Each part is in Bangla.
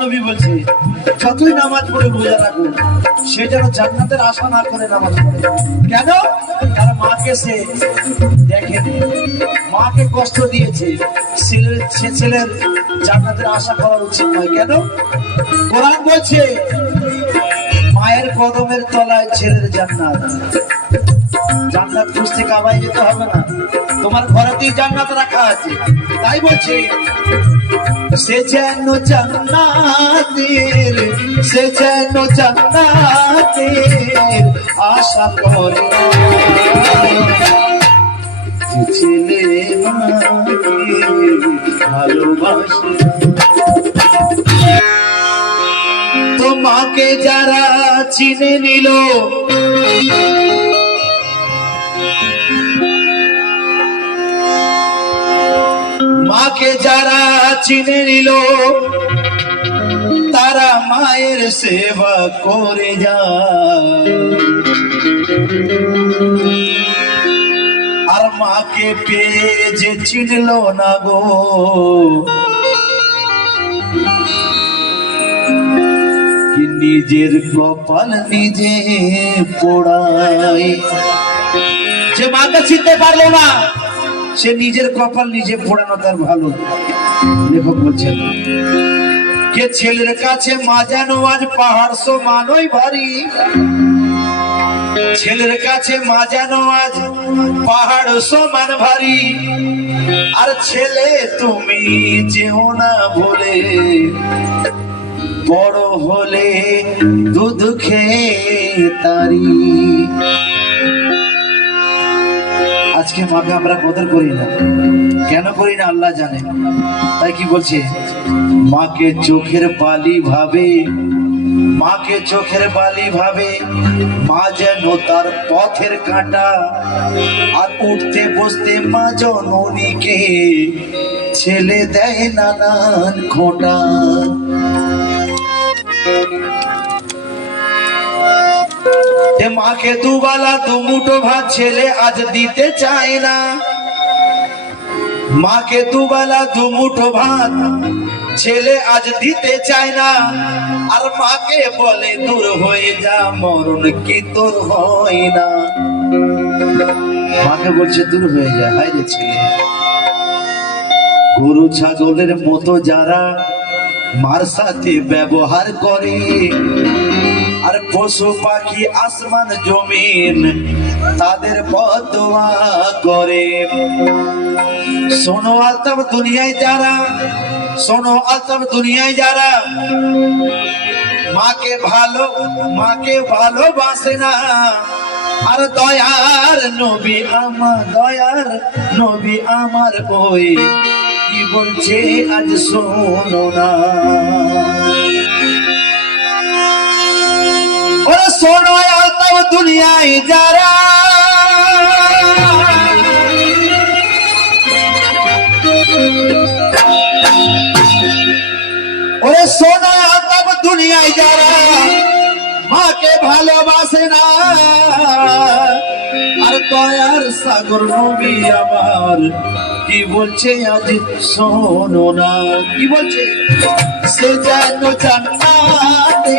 নবী বলছে, যতই নামাজ পড়ে রোজা রাখুন সে যেন জান্নাতের আশা না করে নামাজ পড়ে। কেন? তার মাকে সে দেখেনি। মাকে কষ্ট দিয়েছে। ছেলের সে ছেলের জান্নাতের আশা করা উচিত নয়। কেন? কোরআন বলছে, মায়ের কদমের তলায় ছেলের জান্নাত। জান্নাত খুঁজতে কামাই যেতে হবে না। তোমার ঘরেতেই জান্নাত রাখা আছে। তাই বলছে সে যেন জান্নাতের, সে যেন জান্নাতের আশা করে। ছেলে ভালোবাসে। তোমাকে যারা চিনে নিল, মাকে যারা চিনে নিল। তারা মায়ের সেবা করে যায়। আর মাকে পেয়ে যে চিনল না গো। নিজের কপাল নিজে পোড়ায়। যে মাকে চিনতে পারল না সে নিজের কপাল নিজে পোড়ানো তার ভালো। লেখক বলছেন, কে ছেলের কাছে মাজানো আজ পাহাড় সমানই ভারী। ছেলের কাছে মাজানো আজ পাহাড় সমান ভারী। আর ছেলে তুমি যেও না বলে বড় হলে দুধ খেয়ে তারি। আজকে মাকে আমরা কদর করি না। কেন করি না আল্লাহ জানে। তাই কি বলছে? মাকে চোখের বালি ভাবে, মাকে চোখের বালি ভাবে, মা যেন তার পথের কাঁটা আর উঠতে বসতে মা জননীকে ছেলে দেয় নানান খোঁটা। মাকে দুবেলা দু মুঠো ভাত ছেলে আজ দিতে চায় না। মাকে দুবেলা দু মুঠো ভাত ছেলে আজ দিতে চায় না। আর মাকে বলে, দূর হয়ে যা, মরণ কি তোর হয় না? মাকে বলছে, দূর হয়ে যা, হায় রে ছেলে। গরু ছাগলের মতো যারা মার সাথে ব্যবহার করে আর পশু পাখি আসমান জমিন তাদের বদোয়া করে। শোনো আলতাম দুনিয়ায় যারা, শোনো আলতাম দুনিয়ায় যারা, মাকে ভালো, মাকে ভালোবাসে না। আর দয়ার নবী আমার, দয়ার নবী আমার ওই কি বলছে আজ শোনো না। ওরে শোনো আলতাম দুনিয়ায় যারা। ওরে শোনো আলতাম দুনিয়ায় যারা, মাকে ভালোবাসে না। আর দয়ার সাগর নবী আমার, কি বলছে আজ শোনো না, কি বলছে? সে যেন জান্নাতে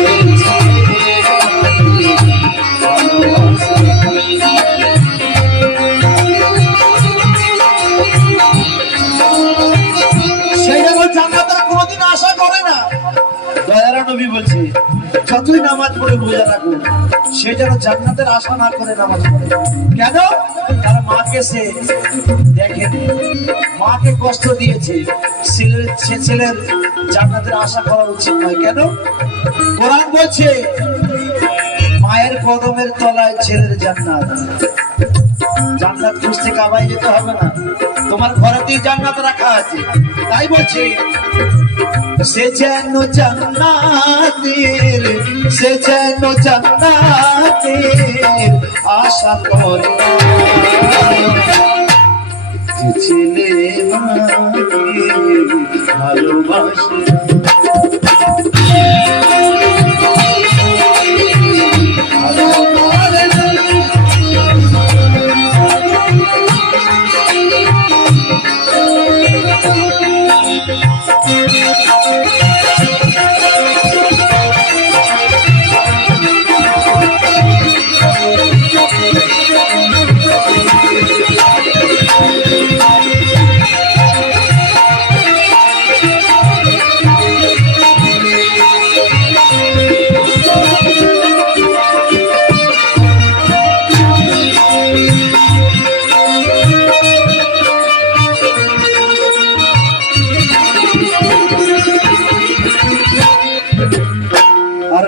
নবী বলছে, যতই নামাজ পড়ে রোজা রাখুন সে যেন জান্নাতের আশা না করে নামাজ পড়ে। কেন? তার মাকে সে দেখেনি। মাকে কষ্ট দিয়েছে। ছেলের সে ছেলের জান্নাতের আশা করা উচিত নয়। কেন? কোরআন বলছে, মায়ের কদমের তলায় ছেলের জান্নাত। জান্নাত খুঁজতে কামাই যেতে হবে না। তোমার ঘরেতেই জান্নাত রাখা আছে। তাই বলছে সে যেন জান্নাতের সে যেন জান্নাতের আশা করে। ছেলে মাকে ভালোবাসে।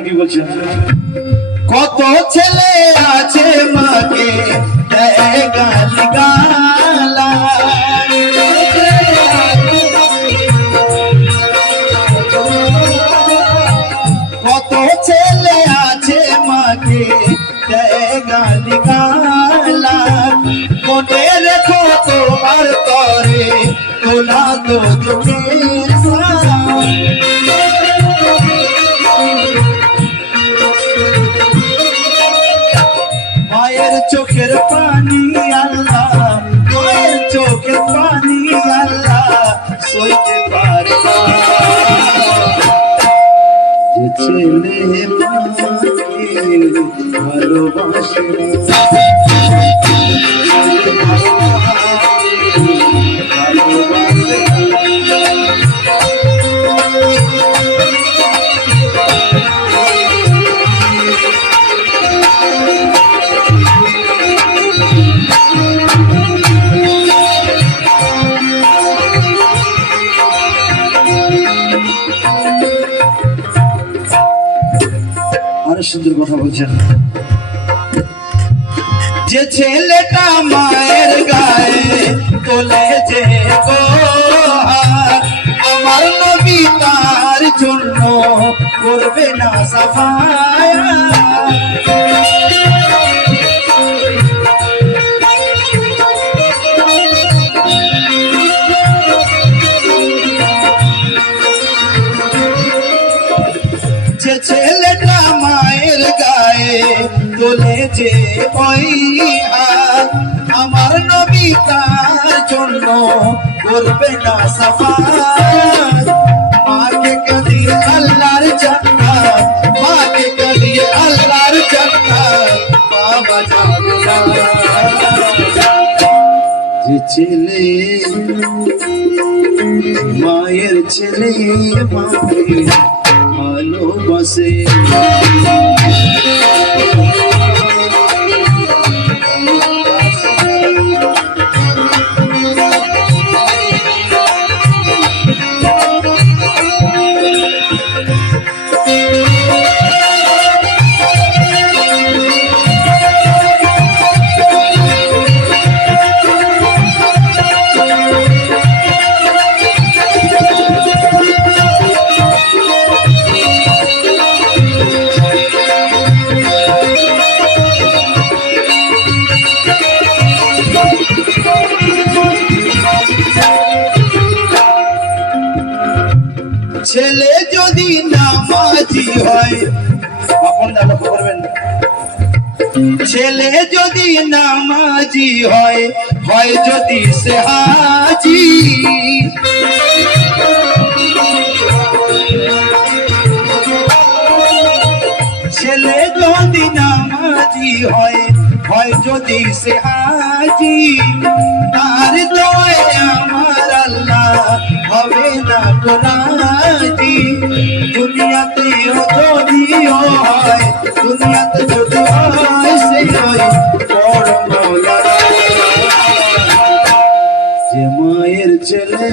কি বলছেন কত ছেলে আছে মাকে গালি গালা কত ছেলে আছে মাকে গালি গালা মনে রেখো তোমার তরে, তোলা তো চোখের কথা বলছেন? যে ছেলেটা মায়ের গায়ে তোলে যে আমার নবী তার জন্য করবে না সাফায়া করবে না সাফাত মাকে কাঁদিয়ে আল্লাহর জান্নাত মাকে কাঁদিয়ে আল্লাহর জান্নাত বাবা যাবে না। যে ছেলে মায়ের ছেলে মাকে ছেলে যদি নামাজি হয় করবেন। ছেলে যদি নামাজি হয় হয় যদি সে হাজি। ছেলে যদি নামাজি হয় হয় যদি সে হাজি। তার দয় আমার আল্লাহ হবে না কোরআজি দুনিয়াতেও যদিও হয় দুনিয়াতে যদি হয় সে হয় যে মায়ের ছেলে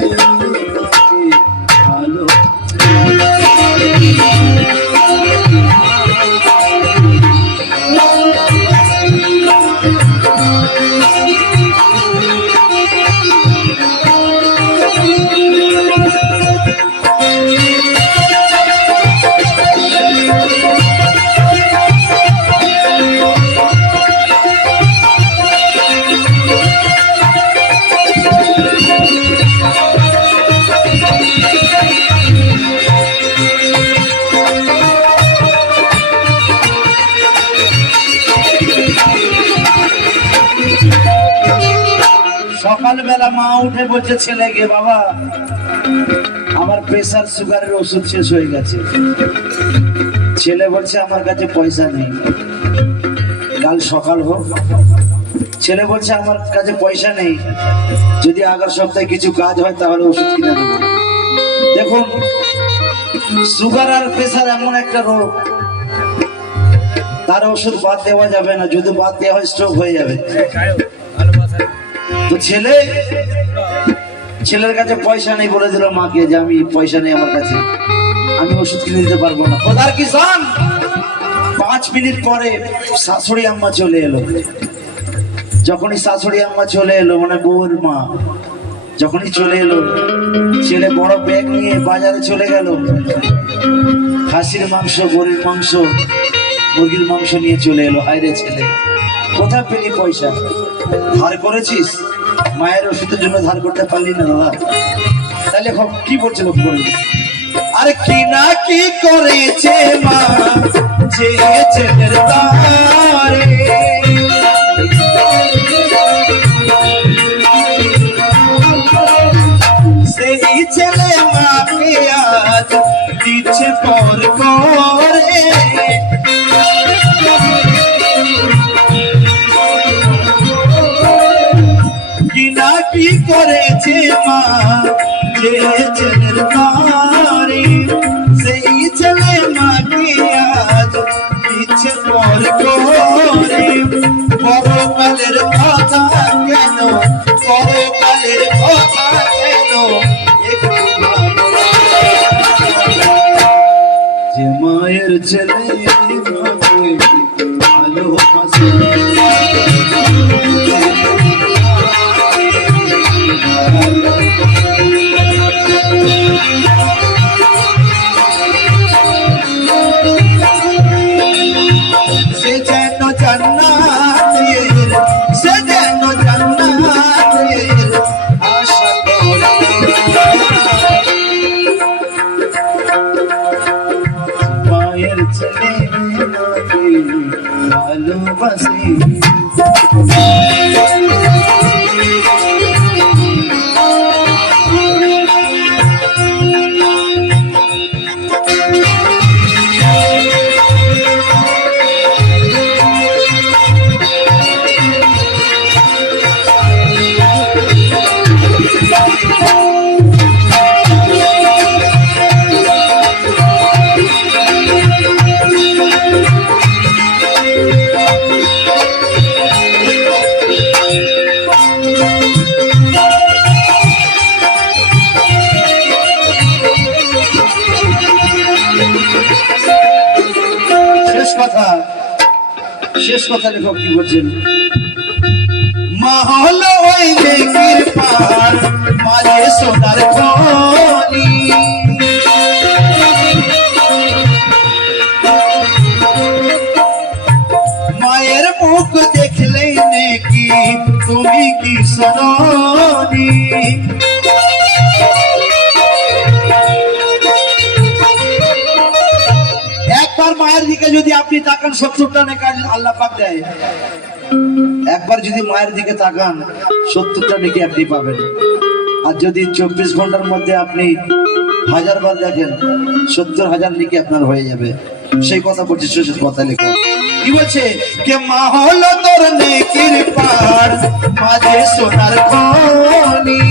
মা উঠে বলছে ছেলেকে বাবা, আমার প্রেসার সুগারের ওষুধ শেষ হয়ে গেছে। ছেলে বলছে, আমার কাছে পয়সা নেই। কাল সকাল হোক। ছেলে বলছে, আমার কাছে পয়সা নেই। যদি আগার সপ্তাহে কিছু কাজ হয়, তাহলে ওষুধ কিনে দেবো। দেখুন সুগার আর প্রেশার এমন একটা রোগ। তার ওষুধ বাদ দেওয়া যাবে না। যদি বাদ দেওয়া হয় স্ট্রোক হয়ে যাবে। তো ছেলে, ছেলের কাছে পয়সা নেই বলে দিল মাকে যে আমি পয়সা নেই আমার কাছে। আমি ওষুধ কিনে দিতে পারব না। কোথার কিষান পাঁচ মিনিট পরে শাশুড়ি আম্মা চলে এলো। যখনই শাশুড়ি আম্মা চলে এলো মানে বউর মা, যখনই চলে এলো, ছেলে বড় ব্যাগ নিয়ে বাজারে চলে গেল। খাসির মাংস গরির মাংস, মুরগির মাংস নিয়ে চলে এলো। হায়রে ছেলে, কোথায় পেলি পয়সা? ধার করেছিস? মায়ের ওষুধের জন্য ধার করতে পারলি না দাদা। তাহলে এখন কি বলছে লোক করবি আরে কি না কি করেছে মা ছেলের তারে সেই ছেলে মাকে আজ দিচ্ছে পর করে করেছে মা যে ছেলের তারে শেষ কথা লেখক কি বলছেন মহল ওই মাঝে সোনার খনি মায়ের মুখ দেখলেই নেকি, তুমি কি সননি দিকে যদি আপনি তাকান, সত্তরটা নেকি আল্লাহ পাক দেয়, একবার যদি মায়ের দিকে তাকান, সত্তরটা নেকি আপনি পাবেন। আর যদি চব্বিশ ঘণ্টার মধ্যে আপনি হাজার বার দেখেন, সত্তর হাজার নেকি আপনার হয়ে যাবে। সেই কথা বলছি, শেষের কথা লেখো। কি বলছে? কে মা হলো তোর নেকির পার, মাঝে সোনার খনি।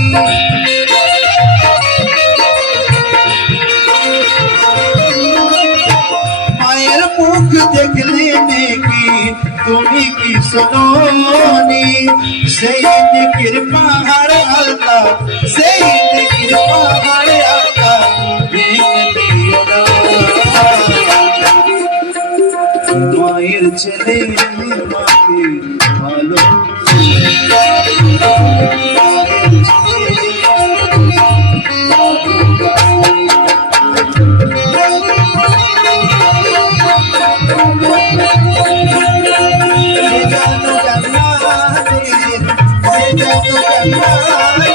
দেখলে নেকি? তুমি কি শোনি সেই নেকির পাহাড় আল্লাহ সেই নেকির পাহাড় আল্লাহ মায়ের ছেলে, মাকে Bye.